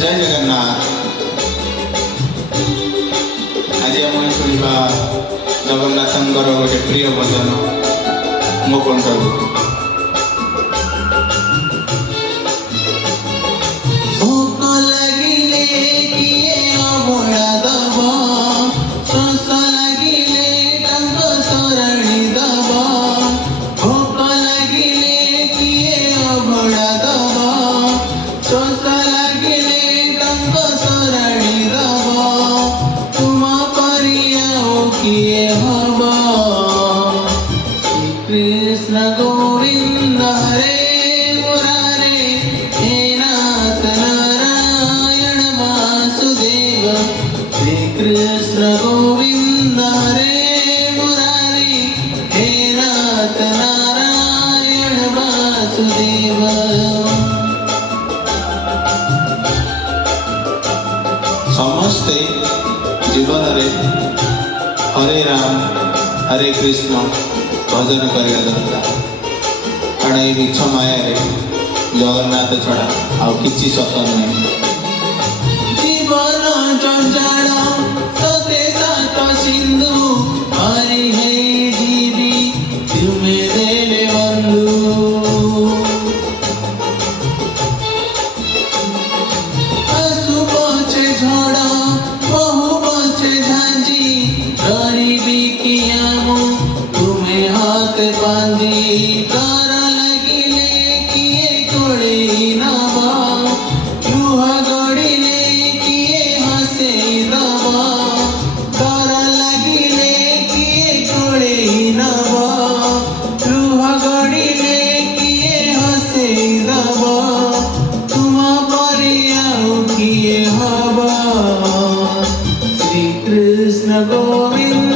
जय जगन्नाथ। आज आम शुणा जगन्नाथ गोटे प्रिय भजन मो कंठ कृष्ण गोविंद हरे मुरारे हे नाथ नारायण वासुदेव। श्री कृष्ण गोविंद हरे मुरारे हे नाथ नारायण वासुदेव। समस्ते जीवन रे हरे राम हरे कृष्ण भजन करवा दरकार कारण ये मिछ माया जगन्नाथ छड़ा आउ किछि सत नहीं। जीवन जंजाल सते सात सिंधु हरि है जीवी तुमे देले बंधु। आसु पछे झड़ा बहु पछे झांझी गरीबी किया हाथ बांधी तारा लगिले किए कोड़े नवा लुह गड़िले किए हसे दवा तारा लगिले किए कोड़े नवा लुह गड़िले किए हसे दवा तुम परिया किए हवा। श्री कृष्ण गोविंद